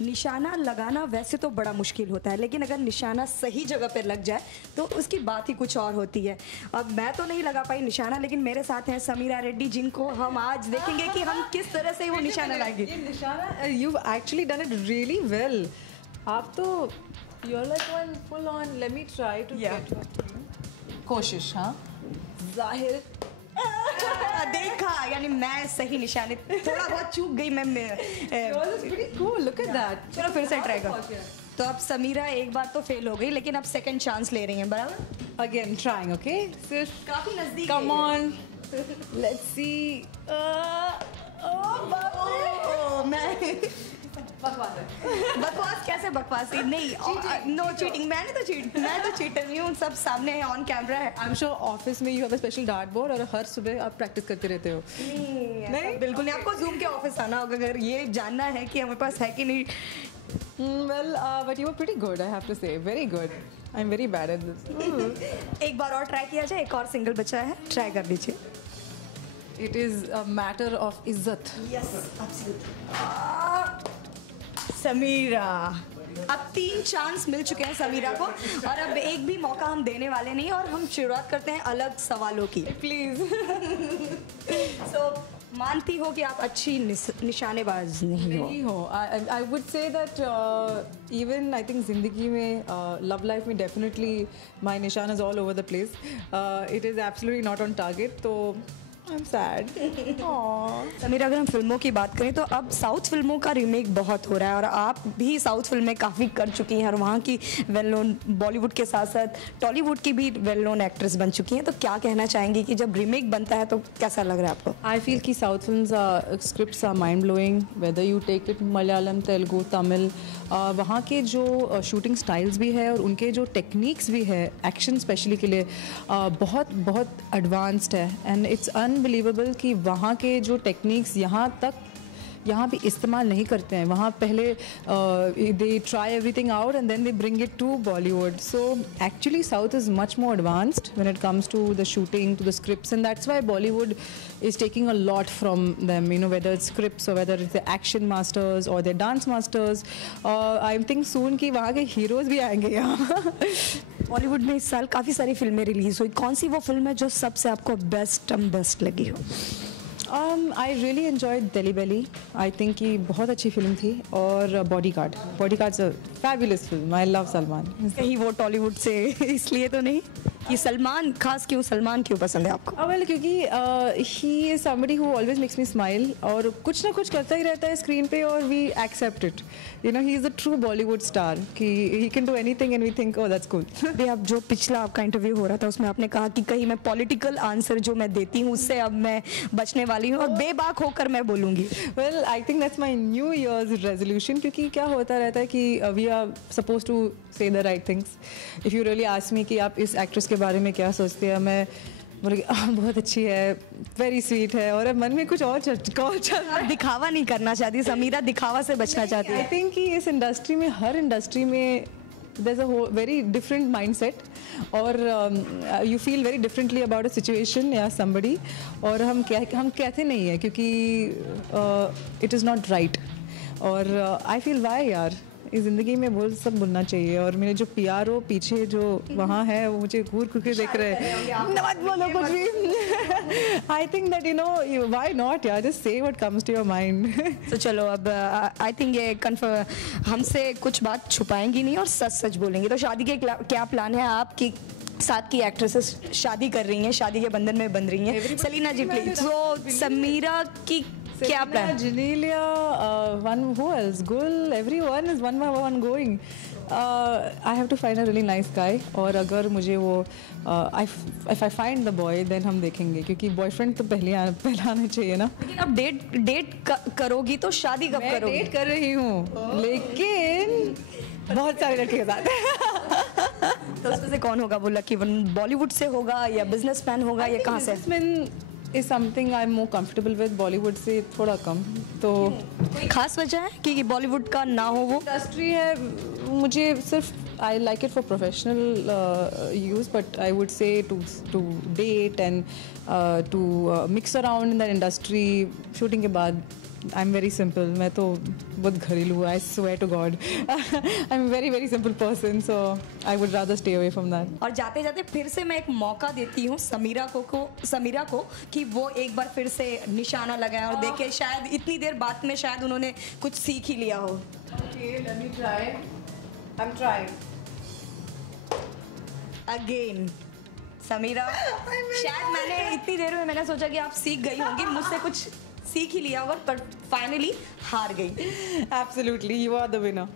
निशाना लगाना वैसे तो बड़ा मुश्किल होता है, लेकिन अगर निशाना सही जगह पर लग जाए तो उसकी बात ही कुछ और होती है। अब मैं तो नहीं लगा पाई निशाना, लेकिन मेरे साथ हैं समीरा रेड्डी, जिनको हम आज देखेंगे कि हम किस तरह से वो निशाना लाएंगे। ये निशाना, you actually done it really well. आप तो you are like one full on, let me try to get कोशिश। हाँ, जाहिर देखा, यानी मैं सही निशाने, थोड़ा बहुत चूक गई मैं। Look at that. चलो फिर से ट्राई करो। तो अब समीरा एक बार तो फेल हो गई, लेकिन अब सेकंड चांस ले रही हैं, बराबर? Again trying, okay? सिर्फ काफी नजदीक। Come on, let's see. मैं बकवास है। बकवास कैसे बकवास है? नहीं, नो चीटिंग। मैं तो चीटर नहीं हूँ, सब सामने है, ऑन कैमरा है। आई एम श्योर ऑफिस में you have a special dart board और हर सुबह आप प्रैक्टिस करते रहते हो। नहीं, बिल्कुल नहीं। आपको जूम के ऑफिस आना होगा अगर ये जानना है कि हमारे पास है कि नहीं। Well, but you were pretty good, I have to say. Very good. I'm very bad at this. एक बार और ट्राई किया जाए, एक और सिंगल बचा है, ट्राई कर लीजिए। It is a matter of इज्जत। Yes, absolutely. समीरा, अब 3 चांस मिल चुके हैं समीरा को, और अब एक भी मौका हम देने वाले नहीं, और हम शुरुआत करते हैं अलग सवालों की। प्लीज। So, मानती हो कि आप अच्छी निशानेबाज नहीं हो? I would say that even I think जिंदगी में love life में definitely my निशान is all over the place. It is absolutely not on target. तो I'm sad. समीरा, अगर हम फिल्मों की बात करें तो अब साउथ फिल्मों का रीमेक बहुत हो रहा है, और आप भी साउथ फिल्में काफ़ी कर चुकी हैं, और वहाँ की वेल नोन, बॉलीवुड के साथ साथ टॉलीवुड की भी वेल नोन एक्ट्रेस बन चुकी हैं। तो क्या कहना चाहेंगी कि जब रीमेक बनता है तो कैसा लग रहा है आपको? I feel कि south film scripts are mind blowing, whether you take it Malayalam, Telugu, Tamil. वहाँ के जो शूटिंग स्टाइल्स भी है और उनके जो टेक्निक्स भी है एक्शन स्पेशली के लिए बहुत बहुत एडवांस्ड है। एंड इट्स अनबिलीवेबल कि वहाँ के जो टेक्निक्स यहाँ भी इस्तेमाल नहीं करते हैं। वहाँ पहले they try everything out and then they bring it to Bollywood. So actually south is much more advanced when it comes to the shooting, to the scripts, and that's why Bollywood is taking a lot from them, you know, whether it's scripts or whether it's the action masters or their dance masters. I think soon कि वहाँ के heroes भी आएंगे यहाँ। बॉलीवुड में इस साल काफ़ी सारी फिल्में रिलीज़ हुई, कौन सी वो फिल्म है जो सबसे आपको बेस्ट लगी हो? I really enjoyed Delhi Belly. I think कि बहुत अच्छी फिल्म थी, और Bodyguard's a fabulous film. I love Salman. कहीं वो टॉलीवुड से इसलिए तो नहीं कि सलमान क्यों पसंद है आपको? Well, क्योंकि he is somebody who always makes me smile, और कुछ ना कुछ करता ही रहता है स्क्रीन पे, और we accept it. You know, he is a true Bollywood star. कि he can do anything and we think, oh, that's cool. अभी अब जो पिछला आपका इंटरव्यू हो रहा था उसमें आपने कहा कि कहीं मैं पॉलिटिकल आंसर जो मैं देती हूँ उससे अब मैं बचने वाली हूँ और बेबाक होकर मैं बोलूँगी। Well, I think that's my New Year's resolution, क्योंकि क्या होता रहता है कि we are supposed to say the right things. If you really ask me कि आप इस एक्ट्रेस के बारे में क्या सोचते हैं, मैं बोले बहुत अच्छी है, वेरी स्वीट है, और मन में कुछ और चल रहा है। दिखावा नहीं करना चाहती समीरा, दिखावा से बचना चाहती है। आई थिंक कि इस इंडस्ट्री में, हर इंडस्ट्री में there's a very different mindset, और you feel very differently about a situation या somebody, और हम कहते नहीं है क्योंकि इट इज़ नॉट राइट। और आई फील वाई यार, इस ज़िंदगी में सब बोलना चाहिए, और मेरे जो PRO पीछे जो वहाँ है वो मुझे घूर के देख रहे हैं, मत बोलो कुछ भी। I think that you know why not यार, just say what comes to your mind. तो चलो अब आई थिंक ये कन्फर्म, हमसे कुछ बात छुपाएंगी नहीं और सच बोलेंगी। तो शादी के क्या प्लान है आपकी? साथ की एक्ट्रेसेस शादी कर रही हैं, शादी के बंधन में बंध रही हैं। सलीना जी प्लीज। तो समीरा की क्या plan? Janelia, who else? Gul, everyone is one by one going. I have to find a really nice guy, और अगर मुझे वो if I find the boy, then हम देखेंगे, क्योंकि बॉयफ्रेंड तो पहला आना चाहिए ना। लेकिन अब डेट करोगी तो शादी कब करोगी? मैं डेट कर रही हूँ, लेकिन बहुत सारे लड़के के साथ। तो उसमें से कौन होगा वो लकी वन? बॉलीवुड से होगा या बिजनेसमैन होगा या कहाँ से? is something I'm more comfortable with. Bollywood से थोड़ा कम। तो कोई खास वजह है कि बॉलीवुड का ना हो? वो इंडस्ट्री है, मुझे सिर्फ I like it for professional use, but I would say to date and to mix around in that industry shooting के बाद आई एम वेरी सिंपल, मैं तो बहुत घरेलू, I swear to God I am very very simple person, so I would rather stay away from that. और जाते जाते फिर से मैं एक मौका देती हूँ समीरा को कि वो एक बार फिर से निशाना लगाए और देखे, शायद इतनी देर बाद में शायद उन्होंने कुछ सीख ही लिया हो। Okay, let me try, I am trying again Sameera, शायद मैंने इतनी देर में मैंने सोचा कि आप सीख गई होंगी, मुझसे कुछ सीख ही लिया होगा, पर फाइनली हार गई। Absolutely, you are the winner.